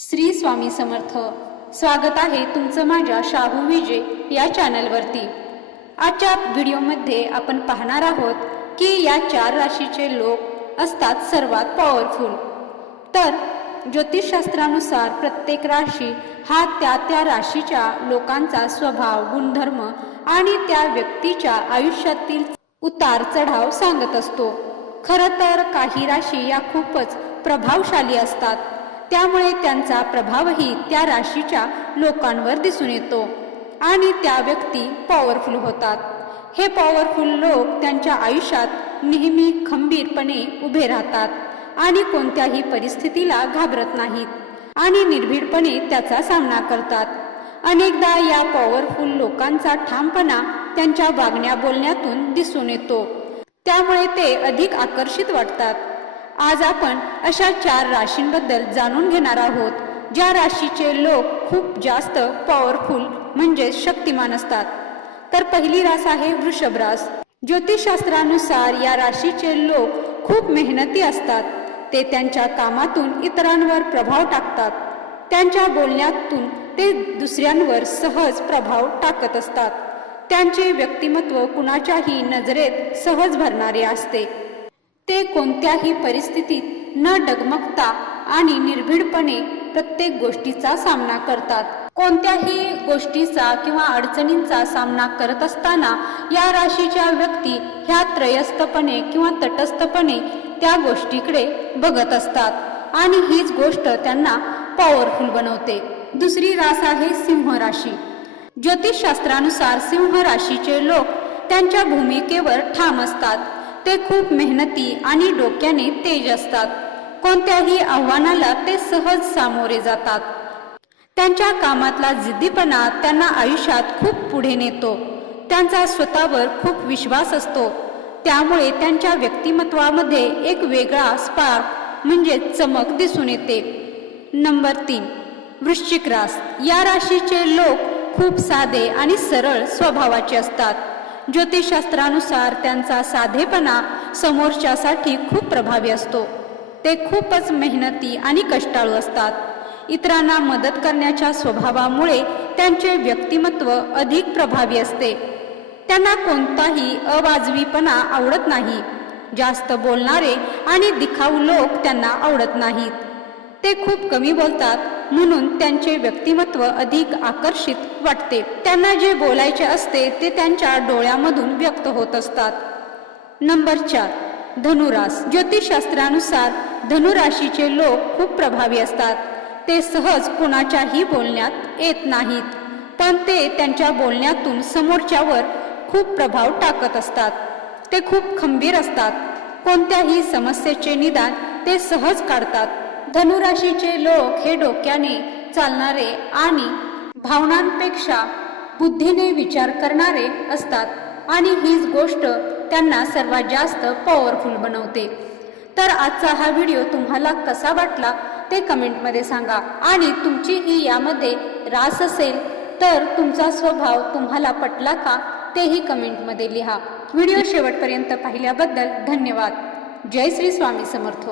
श्री स्वामी समर्थ. स्वागत आहे तुमचं माझ्या शाहू विजय या चॅनलवरती. आजच्या व्हिडिओमध्ये आपण पाहणार आहोत की या चार राशीचे लोक असतात सर्वात पॉवरफुल तर ज्योतिषशास्त्रानुसार प्रत्येक राशी हा त्या त्या राशीच्या लोकांचा स्वभाव गुणधर्म आणि त्या व्यक्तीच्या आयुष्यातील उतार चढाव सांगत असतो. खरं तर काही राशी या खूपच प्रभावशाली असतात. त्यामुळे त्यांचा प्रभावही त्या राशीच्या लोकांवर दिसून येतो आणि त्या व्यक्ती पॉवरफुल होतात. हे पॉवरफुल लोक त्यांच्या आयुष्यात नेहमी खंबीरपणे उभे राहतात आणि कोणत्याही परिस्थितीला घाबरत नाहीत आणि निर्भीडपणे त्याचा सामना करतात. अनेकदा या पॉवरफुल लोकांचा ठामपणा त्यांच्या वागण्या बोलण्यातून दिसून येतो. त्यामुळे ते अधिक आकर्षित वाटतात. आज आपण अशा चार राशींबद्दल जाणून घेणार आहोत ज्या राशीचे लोक खूप जास्त पॉवरफुल म्हणजे शक्तिमान असतात. तर पहिली रास आहे वृषभ रास. ज्योतिषशास्त्रानुसार या राशीचे लोक खूप मेहनती असतात. ते त्यांच्या कामातून इतरांवर प्रभाव टाकतात. त्यांच्या बोलण्यातून ते दुसऱ्यांवर सहज प्रभाव टाकत असतात. त्यांचे व्यक्तिमत्व कुणाच्याही नजरेत सहज भरणारे असते. ते कोणत्याही परिस्थितीत न डगमगता आणि निर्भीडपणे प्रत्येक गोष्टीचा सामना करतात. कोणत्याही गोष्टीचा किंवा अडचणींचा सामना करत असताना या राशीच्या व्यक्ती ह्या त्रयस्थपणे किंवा तटस्थपणे त्या गोष्टीकडे बघत असतात आणि हीच गोष्ट त्यांना पॉवरफुल बनवते. दुसरी रास आहे सिंह राशी. ज्योतिषशास्त्रानुसार सिंह राशीचे लोक त्यांच्या भूमिकेवर ठाम असतात. ते खूप मेहनती आणि डोक्याने तेज असतात. कोणत्याही आव्हानाला ते सहज सामोरे जातात. त्यांच्या कामातला जिद्दीपणा त्यांना आयुष्यात खूप पुढे नेतो. त्यांचा स्वतःवर खूप विश्वास असतो. त्यामुळे त्यांच्या व्यक्तिमत्वामध्ये एक वेगळा स्पार्क म्हणजे चमक दिसून येते. नंबर तीन वृश्चिक रास. या राशीचे लोक खूप साधे आणि सरळ स्वभावाचे असतात. ज्योतिषशास्त्रानुसार त्यांचा साधेपणा समोरच्यासाठी खूप प्रभावी असतो. ते खूपच मेहनती आणि कष्टाळू असतात. इतरांना मदत करण्याच्या स्वभावामुळे त्यांचे व्यक्तिमत्व अधिक प्रभावी असते. त्यांना कोणताही अवाजवीपणा आवडत नाही. जास्त बोलणारे आणि दिखाऊ लोक त्यांना आवडत नाहीत. ते खूप कमी बोलतात म्हणून त्यांचे व्यक्तिमत्व अधिक आकर्षित वाटते. त्यांना जे बोलायचे असते ते त्यांच्या डोळ्यामधून व्यक्त होत असतात. नंबर चार धनुरास. ज्योतिषशास्त्रानुसार धनुराशीचे लोक खूप प्रभावी असतात. ते सहज कुणाच्याही बोलण्यात येत नाहीत पण ते त्यांच्या बोलण्यातून समोरच्यावर खूप प्रभाव टाकत असतात. ते खूप खंबीर असतात. कोणत्याही समस्येचे निदान ते सहज काढतात. धनुराशीचे लोक हे डोक्याने चालणारे आणि भावनांपेक्षा बुद्धीने विचार करणारे असतात. आणि हीच गोष्ट त्यांना सर्वात जास्त पॉवरफुल बनवते. तर आजचा हा व्हिडिओ तुम्हाला कसा वाटला ते कमेंटमध्ये सांगा. आणि तुमची ही यामध्ये रास असेल तर तुमचा स्वभाव तुम्हाला पटला का तेही कमेंटमध्ये लिहा. व्हिडिओ शेवटपर्यंत पाहिल्याबद्दल धन्यवाद. जय श्री स्वामी समर्थ.